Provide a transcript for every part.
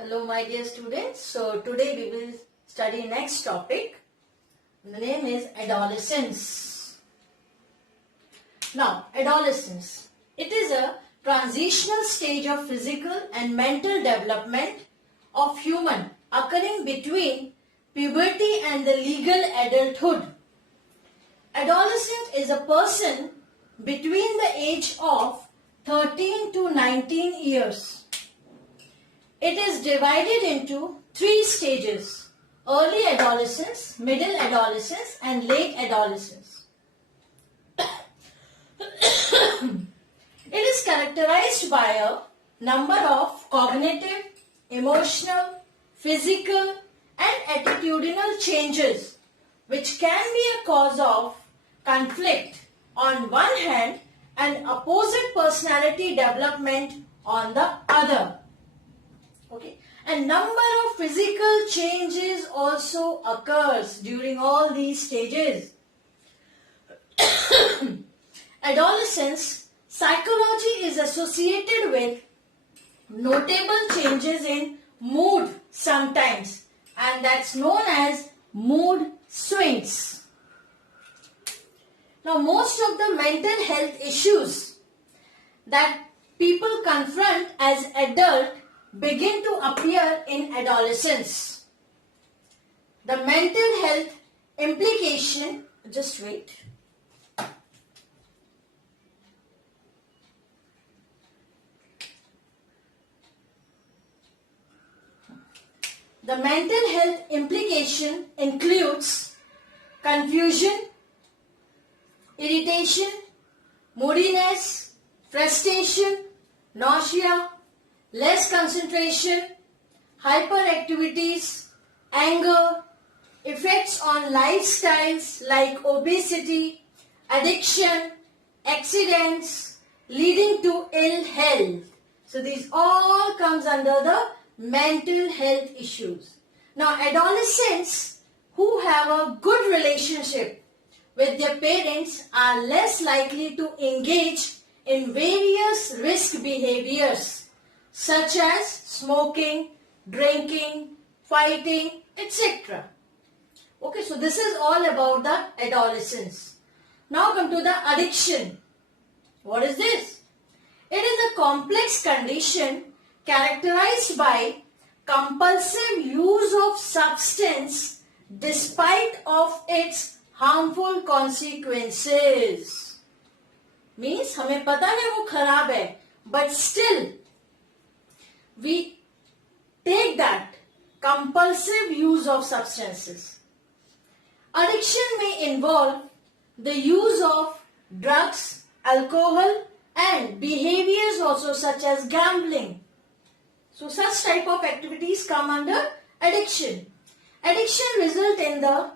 Hello my dear students. So today we will study next topic. The name is adolescence. Now adolescence. It is a transitional stage of physical and mental development of human occurring between puberty and the legal adulthood. Adolescent is a person between the age of 13 to 19 years. It is divided into three stages: early adolescence, middle adolescence and late adolescence. It is characterized by a number of cognitive, emotional, physical and attitudinal changes which can be a cause of conflict on one hand and opposite personality development on the other. Okay, and number of physical changes also occurs during all these stages. Adolescence psychology is associated with notable changes in mood sometimes, and that's known as mood swings. Now, most of the mental health issues that people confront as adults begin to appear in adolescence. The mental health implication, just wait. The mental health implication includes confusion, irritation, moodiness, frustration, nausea, less concentration, hyperactivities, anger, effects on lifestyles like obesity, addiction, accidents, leading to ill health. So these all comes under the mental health issues. Now adolescents who have a good relationship with their parents are less likely to engage in various risk behaviors such as smoking, drinking, fighting, etc. Okay, so this is all about the adolescence. Now come to the addiction. What is this? It is a complex condition characterized by compulsive use of substance despite of its harmful consequences. Means हमें पता है वो खराब है, but still we take that compulsive use of substances. Addiction may involve the use of drugs, alcohol and behaviors also such as gambling. So such type of activities come under addiction. Addiction results in the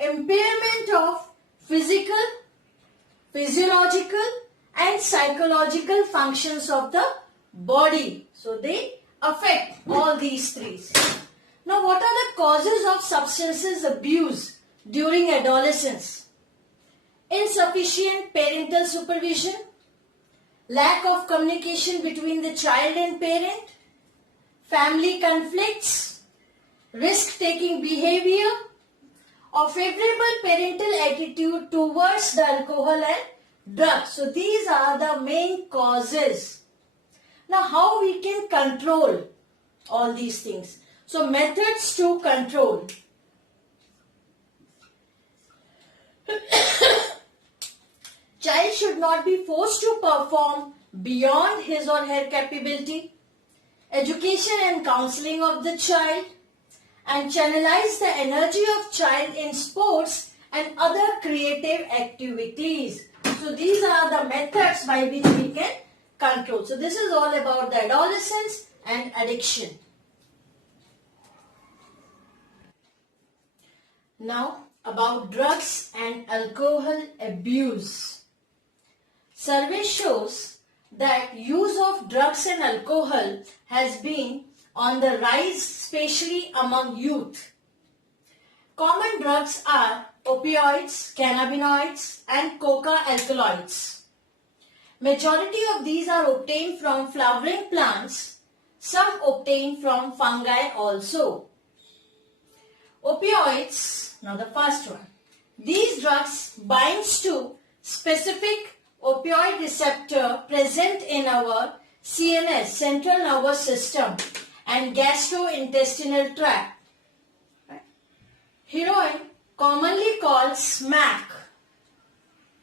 impairment of physical, physiological and psychological functions of the body. So they affect all these three. Now what are the causes of substances abuse during adolescence? Insufficient parental supervision, lack of communication between the child and parent, family conflicts, risk-taking behavior, or favorable parental attitude towards the alcohol and drugs. So these are the main causes. Now how we can control all these things? So methods to control. Child should not be forced to perform beyond his or her capability. Education and counseling of the child, and channelize the energy of child in sports and other creative activities. So these are the methods by which we can control. So this is all about the adolescence and addiction. Now about drugs and alcohol abuse. Survey shows that use of drugs and alcohol has been on the rise, especially among youth. Common drugs are opioids, cannabinoids and coca alkaloids. Majority of these are obtained from flowering plants Some obtained from fungi also. Opioids, now the first one. These drugs binds to specific opioid receptor present in our CNS, central nervous system, and gastrointestinal tract. Right? Heroin, commonly called smack,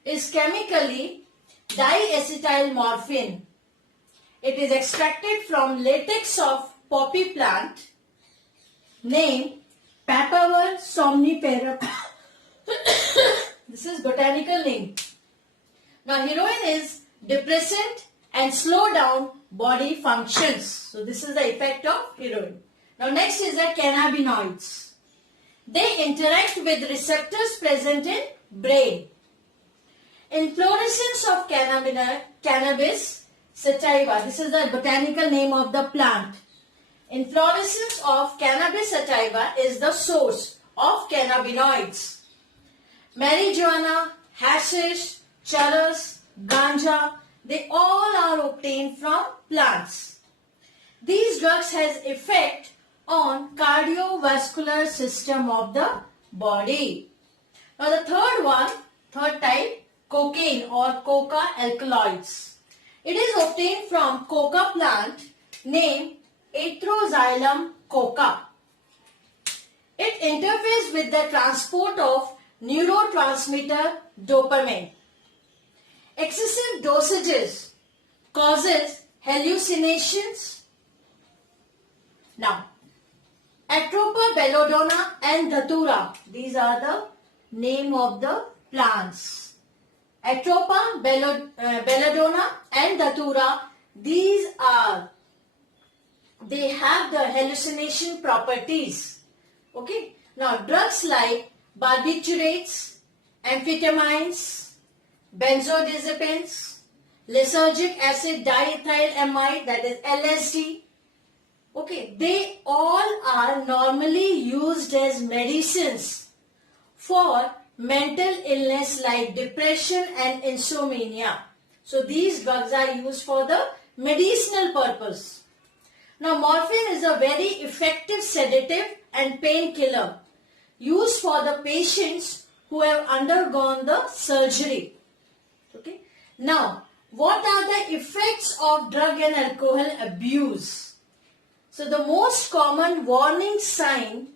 is chemically diacetyl morphine. It is extracted from latex of poppy plant named Papaver somniferum. This is botanical name. Now heroin is depressant and slow down body functions. So this is the effect of heroin. Now next is the cannabinoids. They interact with receptors present in brain. Inflorescence of cannabis sativa. This is the botanical name of the plant. Inflorescence of cannabis sativa is the source of cannabinoids. Marijuana, hashish, charas, ganja, they all are obtained from plants. These drugs has effect on cardiovascular system of the body. Now the third type, cocaine or coca alkaloids. It is obtained from coca plant named Atroxylum coca. It interferes with the transport of neurotransmitter dopamine. Excessive dosages causes hallucinations. Now, Atropa, belladonna and datura. These are the name of the plants. Atropa, belladonna and datura. They have the hallucination properties. Okay. Now, drugs like barbiturates, amphetamines, benzodiazepines, lysergic acid diethylamide, that is LSD. Okay, they all are normally used as medicines for mental illness like depression and insomnia. So these drugs are used for the medicinal purpose. Now morphine is a very effective sedative and painkiller used for the patients who have undergone the surgery. Okay. Now, what are the effects of drug and alcohol abuse? So the most common warning sign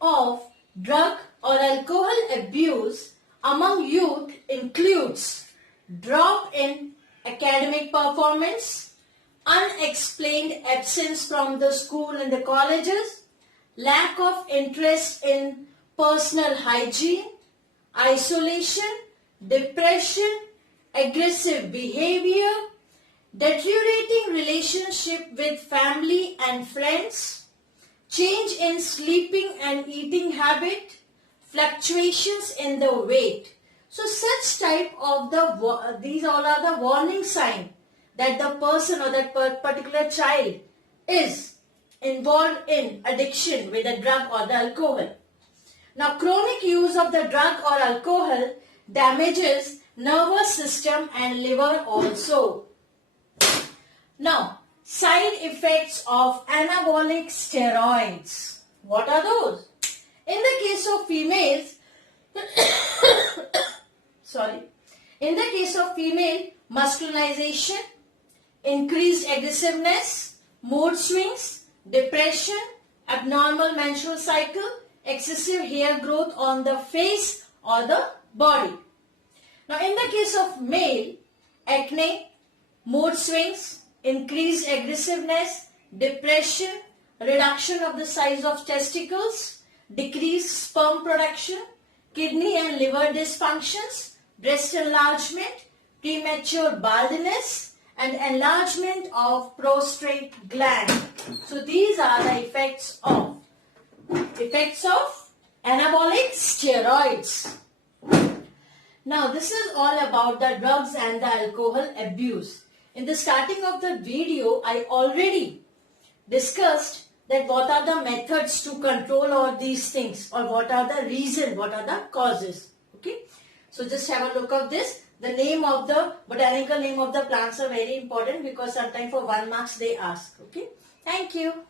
of drug or alcohol abuse among youth includes drop in academic performance, unexplained absence from the school and the colleges, lack of interest in personal hygiene, isolation, depression, aggressive behavior, deteriorating relationship with family and friends, change in sleeping and eating habit, fluctuations in the weight. So such type of these all are the warning sign that the person or that particular child is involved in addiction with the drug or the alcohol. Now chronic use of the drug or alcohol damages nervous system and liver also. Now, side effects of anabolic steroids. What are those? In the case of females, in the case of female, masculinization, increased aggressiveness, mood swings, depression, abnormal menstrual cycle, excessive hair growth on the face or the body. Now, in the case of male, acne, mood swings, increased aggressiveness, depression, reduction of the size of testicles, decreased sperm production, kidney and liver dysfunctions, breast enlargement, premature baldness, and enlargement of prostate gland. So these are the effects of anabolic steroids. Now this is all about the drugs and the alcohol abuse. In the starting of the video, I already discussed that what are the methods to control all these things, or what are the reasons, what are the causes. Okay. So just have a look of this. The name of the botanical name of the plants are very important because sometimes for 1 marks they ask. Okay. Thank you.